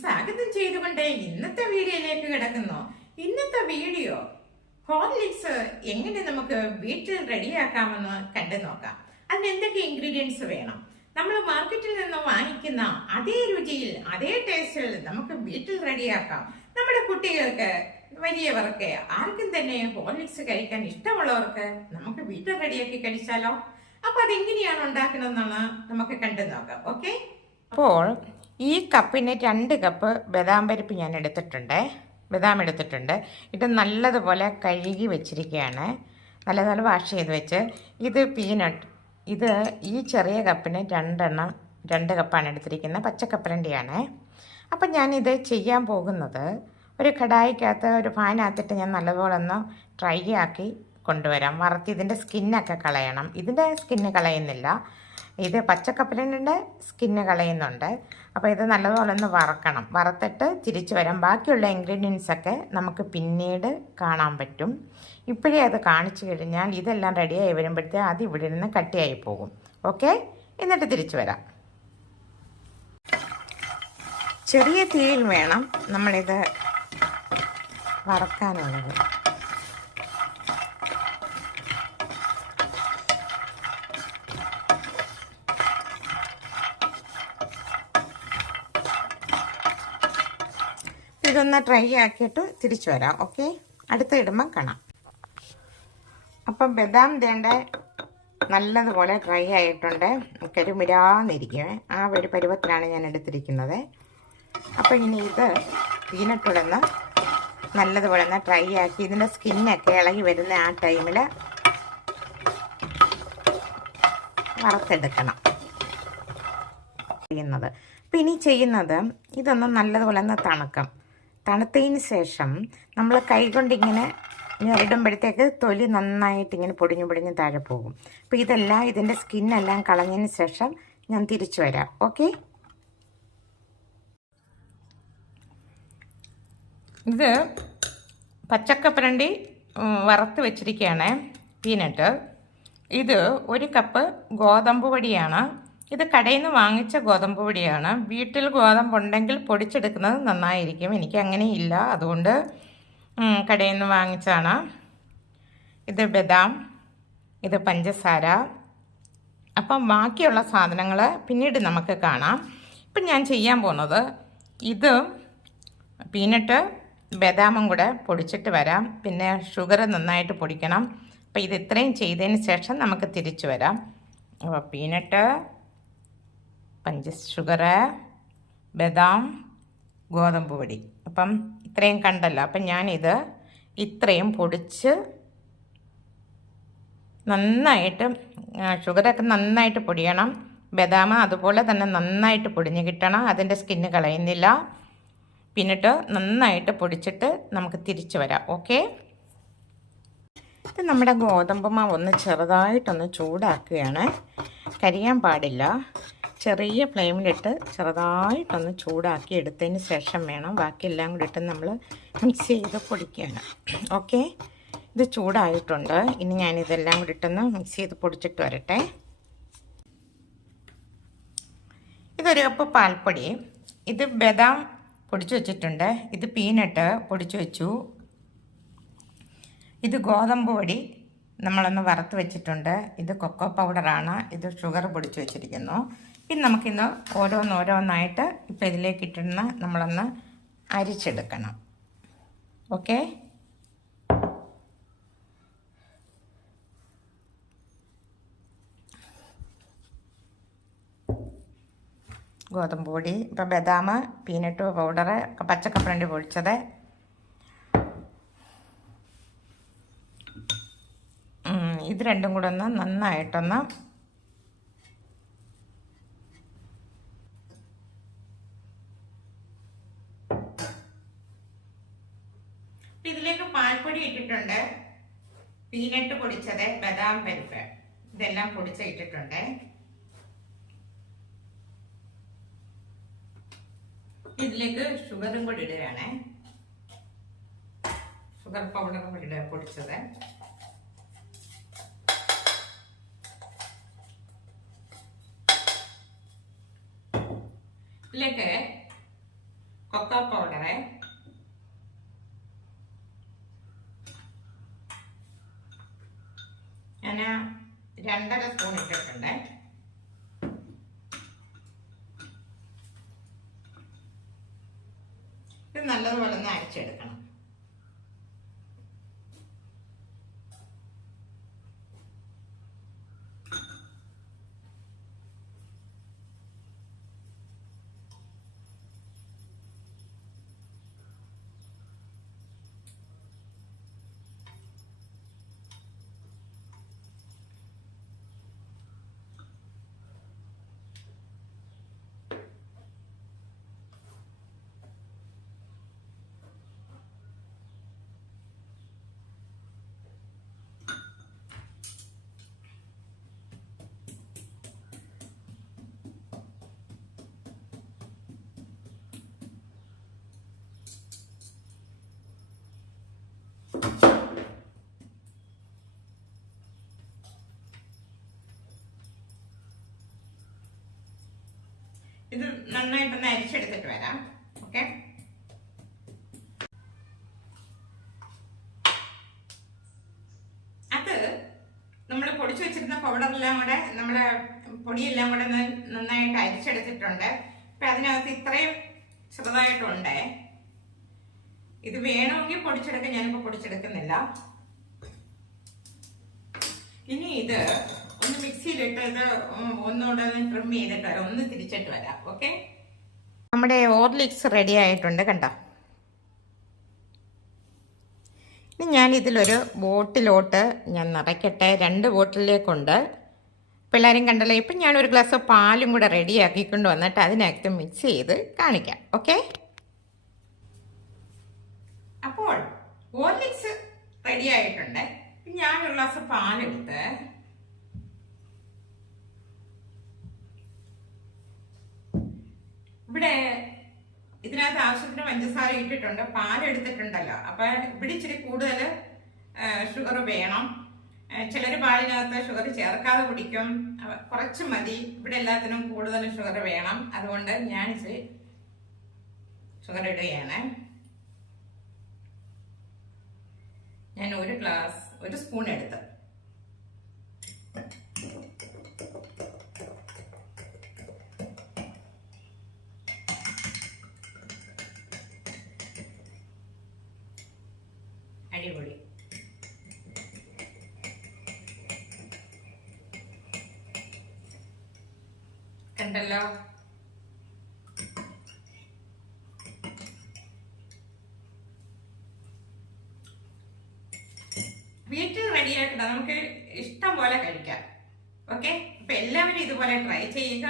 സ്വാഗതം ചെയ്തുകൊണ്ട് ഇന്നത്തെ വീഡിയോയിലേക്ക് കിടക്കുന്നു. ഇന്നത്തെ വീഡിയോ ഹോർലിക്സ് എങ്ങനെ നമുക്ക് വീട്ടിൽ റെഡിയാക്കാമെന്ന് കണ്ടു നോക്കാം. അതിന് എന്തൊക്കെ ഇൻഗ്രീഡിയൻസ് വേണം? നമ്മൾ മാർക്കറ്റിൽ നിന്ന് വാങ്ങിക്കുന്ന അതേ രുചിയിൽ അതേ ടേസ്റ്റിൽ നമുക്ക് വീട്ടിൽ റെഡിയാക്കാം. നമ്മുടെ കുട്ടികൾക്ക് വലിയവർക്ക് ആർക്കും തന്നെ ഹോർലിക്സ് കഴിക്കാൻ ഇഷ്ടമുള്ളവർക്ക് നമുക്ക് വീട്ടിൽ റെഡിയാക്കി കഴിച്ചാലോ? അപ്പൊ അതെങ്ങനെയാണ് ഉണ്ടാക്കണമെന്നാണ് നമുക്ക് കണ്ടു നോക്കാം. ഓക്കെ അപ്പോൾ ഈ കപ്പിന് രണ്ട് കപ്പ് ബദാം പരിപ്പ് ഞാൻ എടുത്തിട്ടുണ്ട്. ബദാം എടുത്തിട്ടുണ്ട്. ഇത് നല്ലതുപോലെ കഴുകി വെച്ചിരിക്കുകയാണ്. നല്ല നല്ല വാഷ് ചെയ്ത് വെച്ച് ഇത് പീനട്ട് ഇത് ഈ ചെറിയ കപ്പിന് രണ്ടെണ്ണം രണ്ട് കപ്പാണ് എടുത്തിരിക്കുന്നത്. പച്ചക്കപ്പലണ്ടിയാണ് അപ്പം ഞാനിത് ചെയ്യാൻ പോകുന്നത് ഒരു കടായിക്കകത്ത് ഒരു ഫാനകത്തിട്ട് ഞാൻ നല്ലതുപോലെ ഒന്ന് ട്രൈ ആക്കി കൊണ്ടുവരാം. വറുത്ത് ഇതിന്റെ സ്കിന്നൊക്കെ കളയണം. ഇതിന്റെ സ്കിന്ന് കളയുന്നില്ല. ഇത് പച്ചക്കപ്പലിന്റെ സ്കിന്ന് കളയുന്നുണ്ട്. അപ്പോൾ ഇത് നല്ലതുപോലെ ഒന്ന് വറക്കണം. വറുത്തിട്ട് തിരിച്ചു വരാം. ബാക്കിയുള്ള ഇൻഗ്രീഡിയൻസൊക്കെ നമുക്ക് പിന്നീട് കാണാൻ പറ്റും. ഇപ്പോഴേ അത് കാണിച്ചു കഴിഞ്ഞാൽ ഇതെല്ലാം റെഡിയായി വരുമ്പോഴത്തേ അത് ഇവിടെ നിന്ന് കട്ടിയായി പോകും. ഓക്കെ എന്നിട്ട് തിരിച്ചു വരാം. ചെറിയ തീയിൽ വേണം നമ്മളിത് വറക്കാനുള്ളത്. ഇതൊന്ന് ട്രൈ ആക്കിയിട്ട് തിരിച്ചു വരാം ഓക്കെ അടുത്ത ഇടുമ്പം കാണാം. അപ്പം ബദാം തേണ്ട നല്ലതുപോലെ ഡ്രൈ ആയിട്ടുണ്ട്. കരിമിരാന്നിരിക്കും ആ ഒരു പരുവത്തിലാണ് ഞാൻ എടുത്തിരിക്കുന്നത്. അപ്പം ഇനി ഇത് പീനട്ടുടന്ന് നല്ലതുപോലെ ഒന്ന് ട്രൈ ആക്കി ഇതിന്റെ സ്കിന്നൊക്കെ ഇളകി വരുന്ന ആ ടൈമിൽ വറുത്തെടുക്കണം. ചെയ്യുന്നത്. അപ്പം ഇനി ചെയ്യുന്നത് ഇതൊന്ന് നല്ലതുപോലെ ഒന്ന് തണുക്കും. തണുത്തതിന് ശേഷം നമ്മൾ കൈകൊണ്ട് ഇങ്ങനെ ഞെരിടുമ്പോഴത്തേക്ക് തൊലി നന്നായിട്ട് ഇങ്ങനെ പൊടിഞ്ഞു പൊടിഞ്ഞ് താഴെ പോകും. അപ്പോൾ ഇതെല്ലാം ഇതിന്റെ സ്കിന്നെല്ലാം കളഞ്ഞതിന് ശേഷം ഞാൻ തിരിച്ചു വരാം. ഓക്കെ ഇത് പച്ചക്കപ്പരണ്ടി വറുത്ത് വെച്ചിരിക്കുകയാണ്. പീനട്ട് ഇത് ഒരു കപ്പ് ഗോതമ്പ് പൊടിയാണ്. ഇത് കടയിൽ നിന്ന് വാങ്ങിച്ച ഗോതമ്പ് പൊടിയാണ്. വീട്ടിൽ ഗോതമ്പുണ്ടെങ്കിൽ പൊടിച്ചെടുക്കുന്നത് നന്നായിരിക്കും. എനിക്ക് അങ്ങനെ ഇല്ല. അതുകൊണ്ട് കടയിൽ നിന്ന് വാങ്ങിച്ചാണ് ഇത് ബദാം ഇത് പഞ്ചസാര. അപ്പം ബാക്കിയുള്ള സാധനങ്ങൾ പിന്നീട് നമുക്ക് കാണാം. ഇപ്പം ഞാൻ ചെയ്യാൻ പോകുന്നത് ഇത് പീനട്ട് ബദാമും കൂടെ പൊടിച്ചിട്ട് വരാം. പിന്നെ ഷുഗർ നന്നായിട്ട് പൊടിക്കണം. അപ്പോൾ ഇത് ഇത്രയും ചെയ്തതിന് ശേഷം നമുക്ക് തിരിച്ചു വരാം. അപ്പോൾ പീനട്ട് പഞ്ച ഷുഗർ ബദാം ഗോതമ്പ് പൊടി. അപ്പം ഇത്രയും കണ്ടല്ലോ. അപ്പം ഞാനിത് ഇത്രയും പൊടിച്ച് നന്നായിട്ട് ഷുഗറൊക്കെ നന്നായിട്ട് പൊടിയണം. ബദാം അതുപോലെ തന്നെ നന്നായിട്ട് പൊടിഞ്ഞ് കിട്ടണം. അതിന്റെ സ്കിന്ന് കളയുന്നില്ല. പിന്നിട്ട് നന്നായിട്ട് പൊടിച്ചിട്ട് നമുക്ക് തിരിച്ചു വരാം. ഓക്കെ? ഇത് നമ്മുടെ ഗോതമ്പ് മാവ് ഒന്ന് ചെറുതായിട്ടൊന്ന് ചൂടാക്കുകയാണ്. കരിയാൻ പാടില്ല. ചെറിയ ഫ്ലെയിമിലിട്ട് ചെറുതായിട്ടൊന്ന് ചൂടാക്കി എടുത്തതിന് ശേഷം വേണം ബാക്കിയെല്ലാം കൂടി ഇട്ട് നമ്മൾ മിക്സ് ചെയ്ത് പൊടിക്കുകയാണ് ഓക്കെ? ഇത് ചൂടായിട്ടുണ്ട്. ഇനി ഞാനിതെല്ലാം കൂടി ഇട്ടൊന്ന് മിക്സ് ചെയ്ത് പൊടിച്ചിട്ട് വരട്ടെ. ഇതൊരു കപ്പ് പാൽപ്പൊടി. ഇത് ബദാം പൊടിച്ചു വച്ചിട്ടുണ്ട്. ഇത് പീനട്ട് പൊടിച്ചു വെച്ചു. ഇത് ഗോതമ്പ് പൊടി. നമ്മളൊന്ന് വറുത്ത് വെച്ചിട്ടുണ്ട്. ഇത് കൊക്കോ പൗഡറാണ്. ഇത് ഷുഗർ പൊടിച്ച് വെച്ചിരിക്കുന്നു. പിന്നെ നമുക്കിന്ന് ഓരോന്നോരോന്നായിട്ട് ഇപ്പം ഇതിലേക്ക് ഇട്ടിരുന്ന നമ്മളൊന്ന് അരിച്ചെടുക്കണം. ഓക്കെ? ഗോതമ്പ് പൊടി ഇപ്പം ബദാം പീനട്ട് പൗഡർ പച്ചക്കപ്പലണ്ടി പൊടിച്ചത് ഇത് രണ്ടും കൂടെ ഒന്ന് നന്നായിട്ടൊന്ന് ഇതിലേക്ക് പാൽപ്പൊടി ഇട്ടിട്ടുണ്ട്. പീനട്ട് പൊടിച്ചത് ബദാം പരിപ്പ്. ഇതെല്ലാം പൊടിച്ച ഇട്ടിട്ടുണ്ട്. ഇതിലേക്ക് ഷുഗറും കൂടി ഇടുകയാണ്. ഷുഗർ പൗഡറും കൂടി ഇടുക പൊടിച്ചത്. ഇതിലേക്ക് കൊക്ക പൗഡറ് ഞാൻ രണ്ടര സ്പൂൺ ഇട്ടിട്ടുണ്ട്. ഇത് നല്ലതുപോലെ ഒന്ന് അരച്ചെടുക്കണം. ഇത് നന്നായിട്ടൊന്ന് അരിച്ചെടുത്തിട്ട് വരാം. ഓക്കെ? അത് നമ്മൾ പൊടിച്ചു വെച്ചിരുന്ന പൗഡറെല്ലാം കൂടെ നമ്മുടെ പൊടിയെല്ലാം കൂടെ നന്നായിട്ട് അരിച്ചെടുത്തിട്ടുണ്ട്. അപ്പൊ അതിനകത്ത് ഇത്രയും ചെറുതായിട്ടുണ്ട്. ഇത് വേണമെങ്കിൽ പൊടിച്ചെടുക്കാൻ ഞാനിപ്പോൾ പൊടിച്ചെടുക്കുന്നില്ല. ഇനി ഇത് ഒന്ന് മിക്സിയിലിട്ട് ഇത് ഒന്നുകൂടെ ഒന്ന് ട്രിം ചെയ്തിട്ട് വരാം ഒന്ന് തിരിച്ചിട്ട് വരാം ഓക്കെ നമ്മുടെ ഓർലിക്സ് റെഡി ആയിട്ടുണ്ട് കണ്ടോ? ഇനി ഞാൻ ഇതിലൊരു ബോട്ടിലോട്ട് ഞാൻ നിറയ്ക്കട്ടെ രണ്ട് ബോട്ടിലേക്കുണ്ട്. പിള്ളേരും കണ്ടല്ലോ ഇപ്പം ഞാനൊരു ഗ്ലാസ് പാലും കൂടെ റെഡിയാക്കിക്കൊണ്ട് വന്നിട്ട് അതിനകത്ത് മിക്സ് ചെയ്ത് കാണിക്കാം ഓക്കെ അപ്പോൾ ഓർലിക്സ് റെഡി ആയിട്ടുണ്ട്. ഞാൻ ഒരു ഗ്ലാസ് പാലെടുത്ത് ഇവിടെ ഇതിനകത്ത് ആവശ്യത്തിന് പഞ്ചസാര ഇട്ടിട്ടുണ്ട്. പാലെടുത്തിട്ടുണ്ടല്ലോ. അപ്പൊ ഇവിടെ ഇച്ചിരി കൂടുതൽ ഷുഗർ വേണം. ചിലർ പാലിനകത്ത് ഷുഗർ ചേർക്കാതെ കുടിക്കും. കുറച്ച് മതി. ഇവിടെ എല്ലാത്തിനും കൂടുതൽ ഷുഗർ വേണം. അതുകൊണ്ട് ഞാൻ ഇച്ചിരി ഷുഗർ ഇടുകയാണ്. ഞാൻ ഒരു ഗ്ലാസ് ഒരു സ്പൂൺ എടുത്ത്. അടിപൊളി. കണ്ടല്ലോ? വീട്ടിൽ നമുക്ക് ഇഷ്ടം പോലെ കഴിക്കാം. ഓക്കെ? അപ്പൊ എല്ലാവരും ഇതുപോലെ ട്രൈ ചെയ്യുക.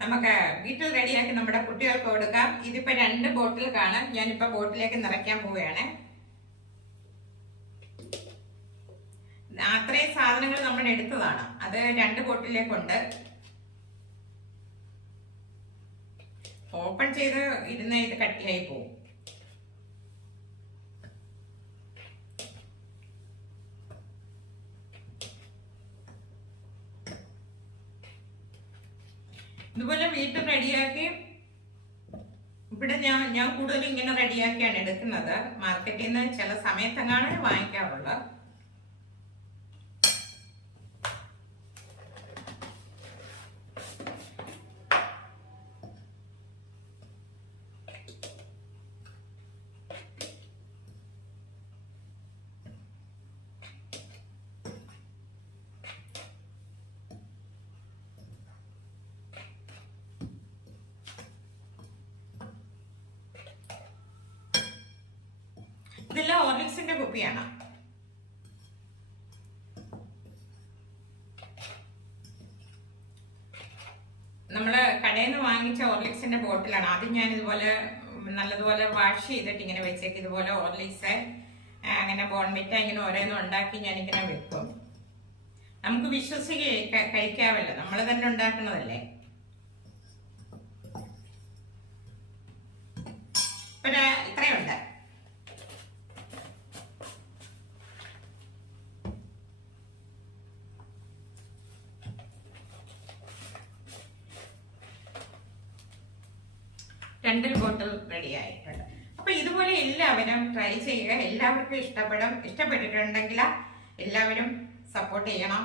നമുക്ക് വീട്ടിൽ റെഡിയാക്കി നമ്മുടെ കുട്ടികൾക്ക് കൊടുക്കാം. ഇതിപ്പോ രണ്ട് ബോട്ടിൽ കാണാം ഞാനിപ്പോ ബോട്ടിലേക്ക് നിറയ്ക്കാൻ പോവുകയാണ്. അത്രയും സാധനങ്ങൾ നമ്മൾ എടുത്തതാണ്. അത് രണ്ട് ബോട്ടിലേക്കുണ്ട് ഓപ്പൺ ചെയ്ത് ഇരുന്ന ഇത് കട്ടിയായി പോകും ഇതുപോലെ വീട്ടിൽ റെഡിയാക്കി ഇവിടെ ഞാൻ ഞാൻ കൂടുതലും ഇങ്ങനെ റെഡിയാക്കിയാണ് എടുക്കുന്നത്. മാർക്കറ്റിൽ നിന്ന് ചില സമയത്തെങ്ങാണ് വാങ്ങിക്കാറുള്ളത് ഇതെല്ലാം ഓർലിക്സിന്റെ കുപ്പിയാണ്. നമ്മൾ കടയിൽ നിന്ന് വാങ്ങിച്ച ഓർലിക്സിന്റെ ബോട്ടിലാണ്. ആദ്യം ഞാൻ ഇതുപോലെ നല്ലതുപോലെ വാഷ് ചെയ്തിട്ട് ഇങ്ങനെ വെച്ചേക്ക്. ഇതുപോലെ ഓർലിക്സ് അങ്ങനെ ബോൺമിറ്റ ഇങ്ങനെ ഓരോന്നും ഉണ്ടാക്കി ഞാൻ ഇങ്ങനെ വെക്കും. നമുക്ക് വിശ്വസിക്ക കഴിക്കാവല്ലോ. നമ്മൾ തന്നെ ഉണ്ടാക്കുന്നതല്ലേ? ഇപ്പൊ രണ്ടൽ ബോട്ടിൽ റെഡി ആയിട്ടുണ്ട്. അപ്പൊ ഇതുപോലെ എല്ലാവരും ട്രൈ ചെയ്യുക. എല്ലാവർക്കും ഇഷ്ടപ്പെടും. ഇഷ്ടപ്പെട്ടിട്ടുണ്ടെങ്കിൽ എല്ലാവരും സപ്പോർട്ട് ചെയ്യണം.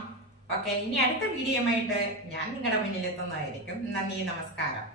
ഓക്കെ ഇനി അടുത്ത വീഡിയോയുമായിട്ട് ഞാൻ നിങ്ങളുടെ മുന്നിൽ എത്തുന്നതായിരിക്കും. നന്ദി നമസ്കാരം.